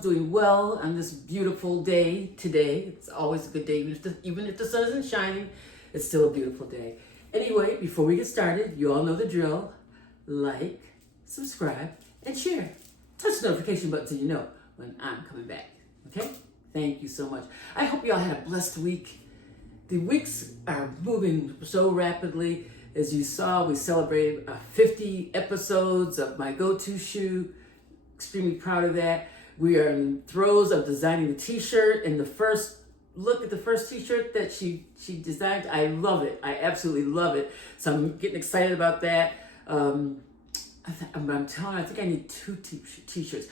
everyone's doing well on this beautiful day today. It's always a good day, even if the sun isn't shining, it's still a beautiful day. Anyway, before we get started, you all know the drill. Like, subscribe, and share. Touch the notification button so you know when I'm coming back. Okay? Thank you so much. I hope you all had a blessed week. The weeks are moving so rapidly. As you saw, we celebrated 50 episodes of My Go-To Shoe. Extremely proud of that. We are in the throes of designing the t-shirt, and look at the first t-shirt that she designed. I love it. I absolutely love it. So I'm getting excited about that. I'm telling you, I think I need two t-shirts.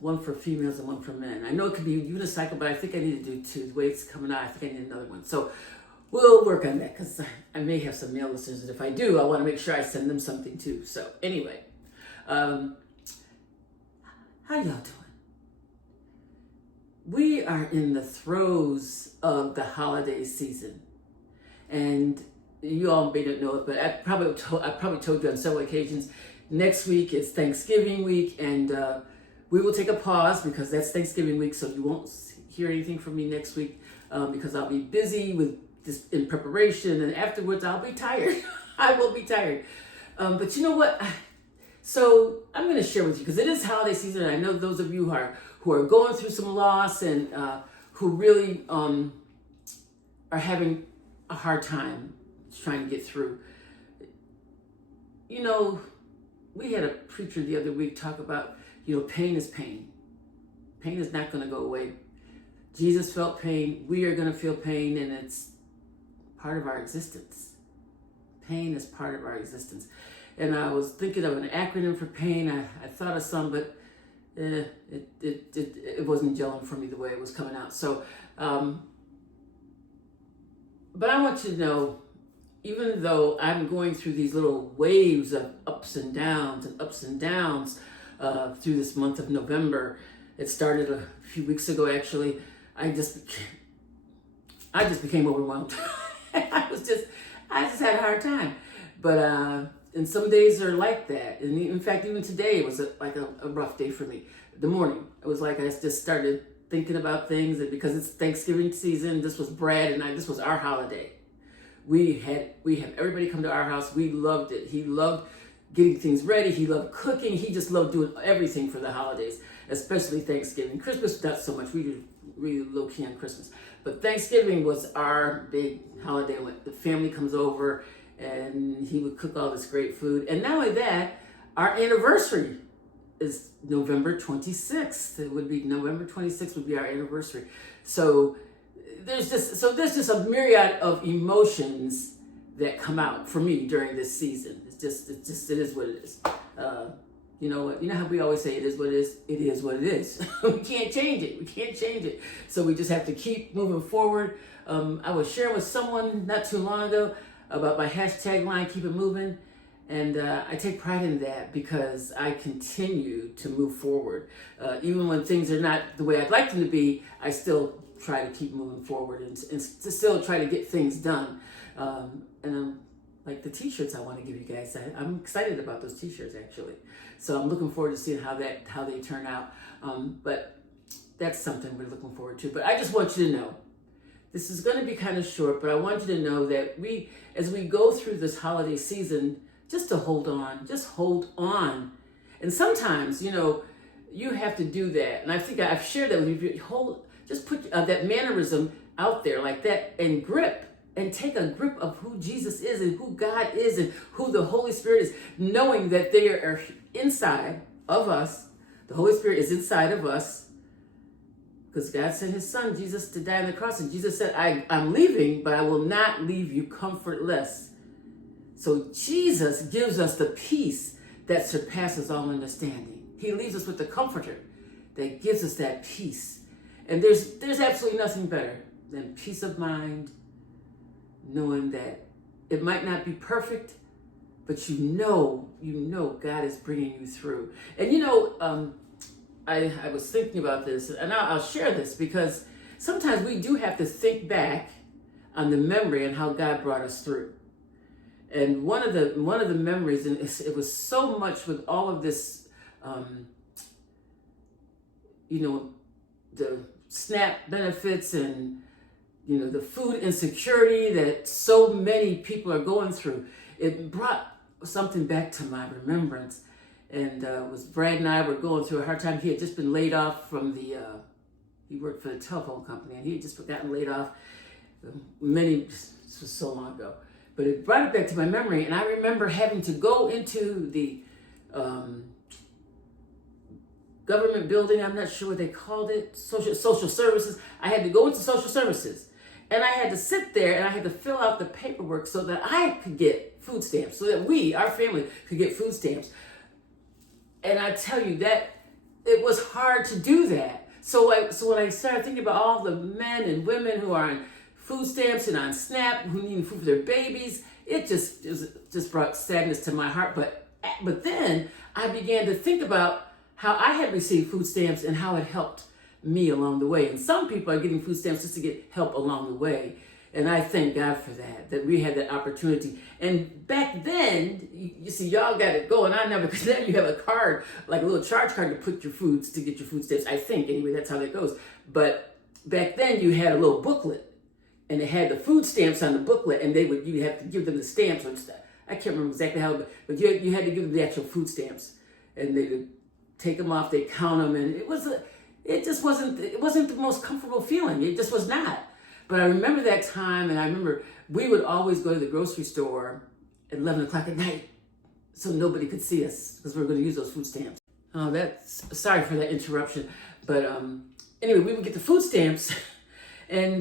One for females and one for men. I know it could be unicycle, but I think I need to do two. The way it's coming out, I think I need another one. So we'll work on that because I may have some male listeners, and if I do, I want to make sure I send them something too. So anyway, how y'all doing? We are in the throes of the holiday season, and you all may not know it, but I probably told you on several occasions. Next week is Thanksgiving week, and we will take a pause because that's Thanksgiving week, so you won't hear anything from me next week because I'll be busy with this in preparation, and afterwards I'll be tired. I will be tired. But you know what? So I'm going to share with you because it is holiday season, and I know those of you who are going through some loss and who really are having a hard time trying to get through. You know, we had a preacher the other week talk about, pain is pain. Pain is not going to go away. Jesus felt pain. We are going to feel pain, and it's part of our existence. Pain is part of our existence. And I was thinking of an acronym for pain. I thought of some, but it wasn't gelling for me the way it was coming out. So, but I want you to know, even though I'm going through these little waves of ups and downs through this month of November, it started a few weeks ago actually. I just became overwhelmed. I just had a hard time. But and some days are like that. And in fact, even today was like a rough day for me. The morning, it was like I just started thinking about things, and because it's Thanksgiving season, this was Brad and this was our holiday. We have everybody come to our house. We loved it. He loved getting things ready. He loved cooking. He just loved doing everything for the holidays, especially Thanksgiving. Christmas, not so much. We did really low key on Christmas. But Thanksgiving was our big holiday when the family comes over and he would cook all this great food. And not only that, our anniversary is November 26th. It would be November 26th would be our anniversary. So there's just a myriad of emotions that come out for me during this season. It is what it is. You know what? You know how we always say it is what it is? It is what it is. We can't change it. So we just have to keep moving forward. I was sharing with someone not too long ago about my hashtag line, keep it moving. And I take pride in that because I continue to move forward. Even when things are not the way I'd like them to be, I still try to keep moving forward and to still try to get things done. And like the t-shirts I want to give you guys, I'm excited about those t-shirts actually. So I'm looking forward to seeing how they turn out. But that's something we're looking forward to. But I just want you to know, this is going to be kind of short, but I want you to know that as we go through this holiday season, just to hold on. And sometimes, you have to do that. And I think I've shared that with you. Just put that mannerism out there like that and take a grip of who Jesus is and who God is and who the Holy Spirit is, knowing that they are inside of us. The Holy Spirit is inside of us because God sent his son, Jesus, to die on the cross. And Jesus said, I'm leaving, but I will not leave you comfortless. So Jesus gives us the peace that surpasses all understanding. He leaves us with the comforter that gives us that peace. And there's absolutely nothing better than peace of mind, knowing that it might not be perfect, but you know God is bringing you through. And I was thinking about this, and I'll share this because sometimes we do have to think back on the memory and how God brought us through. And one of the memories, and it was so much with all of this, the SNAP benefits and the food insecurity that so many people are going through, it brought something back to my remembrance. And it was Brad and I were going through a hard time. He had just been laid off from he worked for the telephone company, and he had just gotten laid off this was so long ago. But it brought it back to my memory, and I remember having to go into the government building. I'm not sure what they called it, social services. I had to go into social services, and I had to sit there and I had to fill out the paperwork so that I could get food stamps, so that our family, could get food stamps. And I tell you that it was hard to do that. So when I started thinking about all the men and women who are on food stamps and on SNAP, who need food for their babies, it just brought sadness to my heart. But then I began to think about how I had received food stamps and how it helped me along the way. And some people are getting food stamps just to get help along the way. And I thank God for that we had that opportunity. And back then, you see, y'all got it going on now, because now you have a card, like a little charge card to put your foods, to get your food stamps. I think, anyway, that's how that goes. But back then, you had a little booklet, and it had the food stamps on the booklet, and you have to give them the stamps. I can't remember exactly how, but you had to give them the actual food stamps. And they would take them off, they count them, and it wasn't the most comfortable feeling. It just was not. But I remember that time, and I remember we would always go to the grocery store at 11 o'clock at night so nobody could see us, because we were going to use those food stamps. Oh, sorry for that interruption. But anyway, we would get the food stamps, and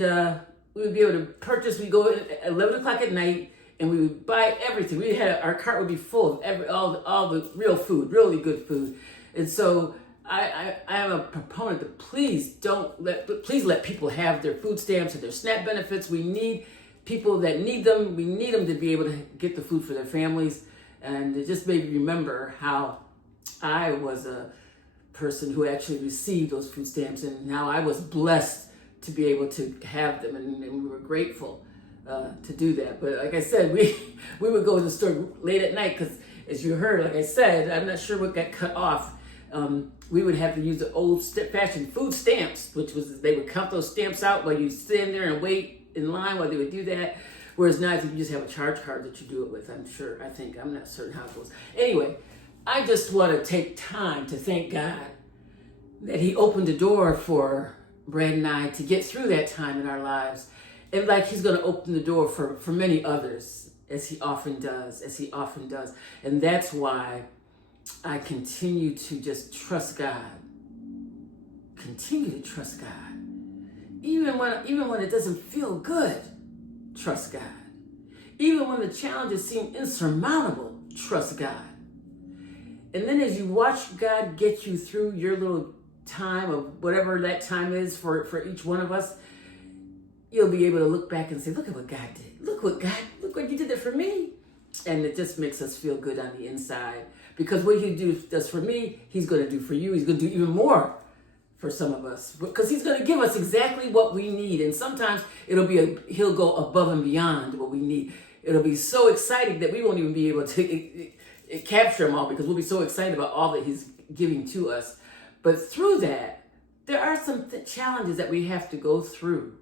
we would be able to purchase. We'd go at 11 o'clock at night, and we would buy everything. Our cart would be full of all the real food, really good food. And so I am a proponent that please let people have their food stamps and their SNAP benefits. We need people that need them. We need them to be able to get the food for their families. And it just made me remember how I was a person who actually received those food stamps, and how I was blessed to be able to have them, and we were grateful to do that. But like I said, we would go to the store late at night, because as you heard, like I said, I'm not sure what got cut off. We would have to use the old-fashioned food stamps, which was, they would count those stamps out while you stand there and wait in line while they would do that. Whereas now, you just have a charge card that you do it with, I'm not certain how it goes. Anyway, I just want to take time to thank God that He opened the door for Brad and I to get through that time in our lives. And like He's going to open the door for many others, as He often does. And that's why I continue to just trust God. Continue to trust God. Even when it doesn't feel good, trust God. Even when the challenges seem insurmountable, trust God. And then as you watch God get you through your little time of whatever that time is for each one of us, you'll be able to look back and say, look at what God did. Look what you did that for me. And it just makes us feel good on the inside. Because what He does for me, He's going to do for you. He's going to do even more for some of us. Because He's going to give us exactly what we need. And sometimes He'll go above and beyond what we need. It'll be so exciting that we won't even be able to capture them all, because we'll be so excited about all that He's giving to us. But through that, there are some challenges that we have to go through.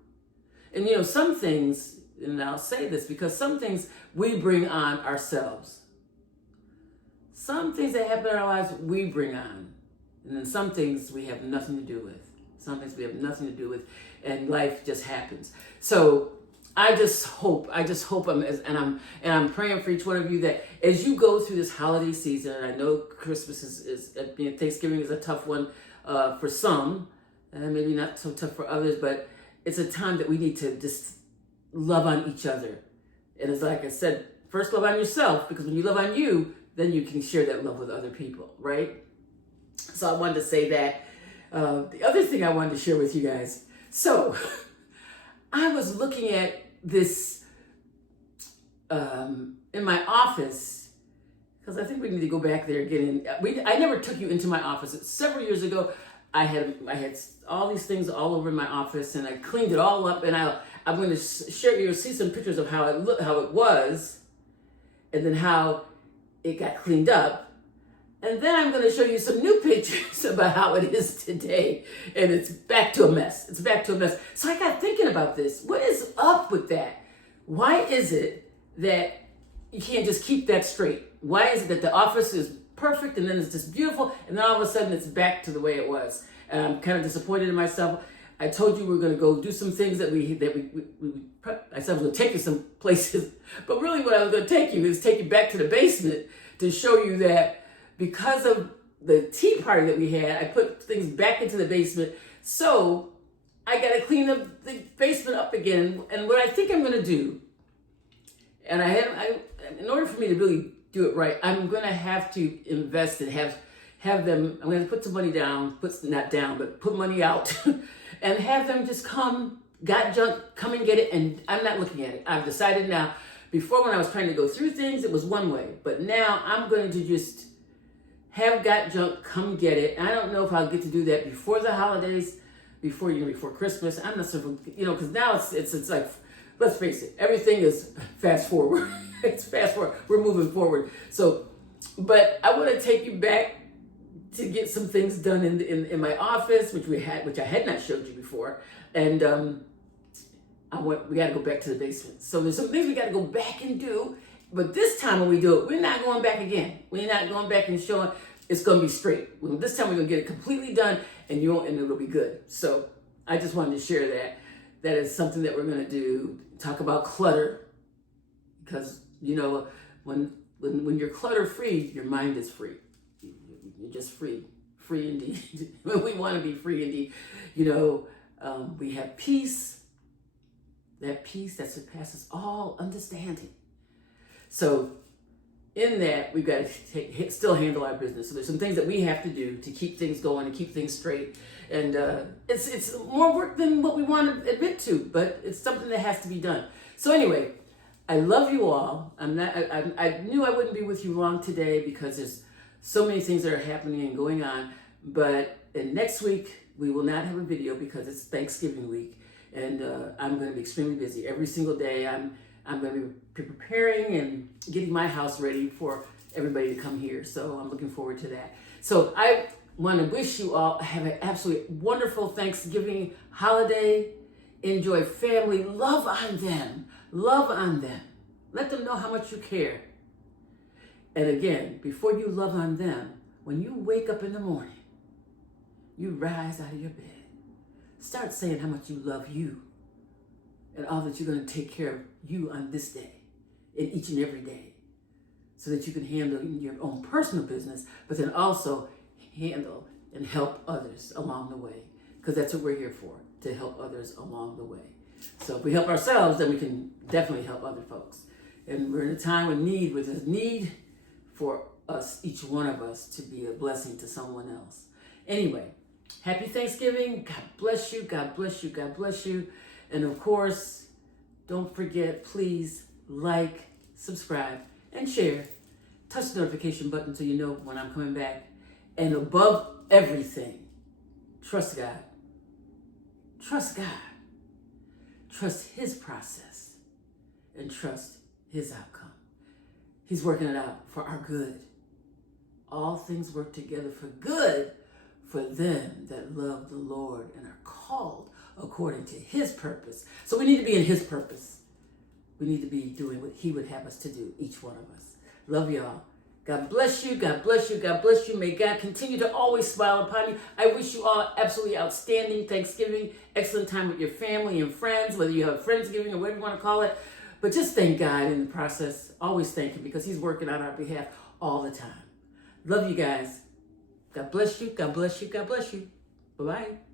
And some things, and I'll say this because some things we bring on ourselves. Some things that happen in our lives we bring on. And then some things we have nothing to do with. And life just happens. So I just hope I'm praying for each one of you that as you go through this holiday season, and I know Christmas is Thanksgiving is a tough one for some, and maybe not so tough for others, but it's a time that we need to just love on each other. And it's like I said, first love on yourself, because when you love on you, then you can share that love with other people, right? So I wanted to say that. The other thing I wanted to share with you guys. So I was looking at this in my office, because I think we need to go back there again. I never took you into my office. Several years ago, I had all these things all over my office, and I cleaned it all up. And I'm going to share. You'll see some pictures of how it was, and then how it got cleaned up. And then I'm going to show you some new pictures about how it is today. And it's back to a mess. It's back to a mess. So I got thinking about this. What is up with that? Why is it that you can't just keep that straight? Why is it that the office is perfect and then it's just beautiful and then all of a sudden it's back to the way it was? And I'm kind of disappointed in myself. I told you we were going to go do some things that I said I was going to take you some places, but really what I was going to take you is take you back to the basement to show you that because of the tea party that we had, I put things back into the basement. So I got to clean the basement up again. And what I think I'm going to do, and in order for me to really do it right, I'm going to have to invest and have them, I'm going to put some money down, put money out and have them just come, got junk, come and get it. And I'm not looking at it. I've decided now. Before, when I was trying to go through things, it was one way, but now I'm going to just have got junk, come get it. I don't know if I'll get to do that before the holidays, before Christmas. I'm not sure, because now it's like, let's face it, everything is fast forward. It's fast forward. We're moving forward. So, but I want to take you back to get some things done in my office, which I had not showed you before, and we got to go back to the basement. So there's some things we got to go back and do. But this time when we do it, we're not going back again. We're not going back and showing. It's going to be straight. This time we're going to get it completely done, and it'll be good. So I just wanted to share that. That is something that we're going to do. Talk about clutter, because when you're clutter free, your mind is free. You're just free indeed. We want to be free indeed. We have peace. That peace that surpasses all understanding. So in that, we've got to still handle our business. So there's some things that we have to do to keep things going and keep things straight. And it's more work than what we want to admit to, but it's something that has to be done. So anyway, I love you all. I knew I wouldn't be with you long today because there's so many things that are happening and going on. But next week, we will not have a video because it's Thanksgiving week. And I'm going to be extremely busy. Every single day, I'm going to be preparing and getting my house ready for everybody to come here. So I'm looking forward to that. So I want to wish you all have an absolutely wonderful Thanksgiving holiday. Enjoy family. Love on them. Love on them. Let them know how much you care. And again, before you love on them, when you wake up in the morning, you rise out of your bed. Start saying how much you love you and all that you're going to take care of you on this day and each and every day so that you can handle your own personal business, but then also handle and help others along the way, because that's what we're here for, to help others along the way. So if we help ourselves, then we can definitely help other folks. And we're in a time of need where there's need for us, each one of us, to be a blessing to someone else. Anyway, happy Thanksgiving. God bless you. God bless you. God bless you. And of course, don't forget, please like, subscribe, and share. Touch the notification button so you know when I'm coming back. And above everything, trust God. Trust God. Trust His process. And trust His outcome. He's working it out for our good. All things work together for good for them that love the Lord and are called according to His purpose. So we need to be in His purpose. We need to be doing what He would have us to do, each one of us. Love y'all. God bless you. God bless you. God bless you. May God continue to always smile upon you. I wish you all absolutely outstanding Thanksgiving, excellent time with your family and friends, whether you have Friendsgiving or whatever you want to call it. But just thank God in the process. Always thank Him, because He's working on our behalf all the time. Love you guys. God bless you. God bless you. God bless you. Bye-bye.